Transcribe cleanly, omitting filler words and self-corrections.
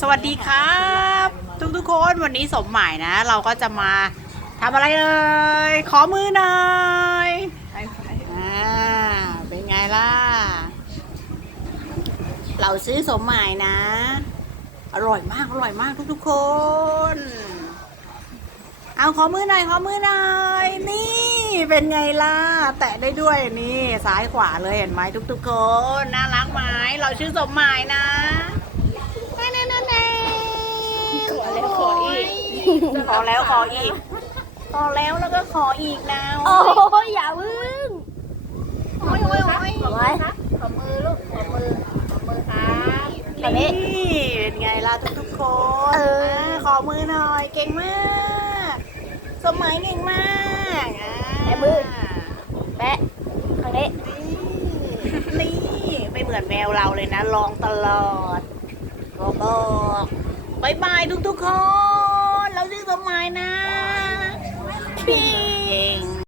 สวัสดีครับทุกคนวันนี้สมหมายนะ เราก็จะมาทำอะไรเลยขอมือหน่อยเป็นไงล่ะเราซื้อสมหมายนะอร่อยมากทุกคนเอาขอมือหน่อยนี่เป็นไงล่ะแตะได้ด้วยนี่ซ้ายขวาเลยเห็นไหมทุกคนน่ารักไหมเราชื่อสมหมายนะขอแล้วขออีกขอแล้วแล้วก็ขออีกนะ โอ้ยอย่าพึ่งขอมือลูกขอมือครับแบบ นี่ นี้ เป็นไงล่ะทุกคนขอมือหน่อยเก่งมากสมหมายเก่งมากแปะมือแปะทางนี้ นี่ไม่เหมือนแมวเราเลยนะลองตลอดบอกบายบายทุกคนเราชื่อสมหมายนะปิง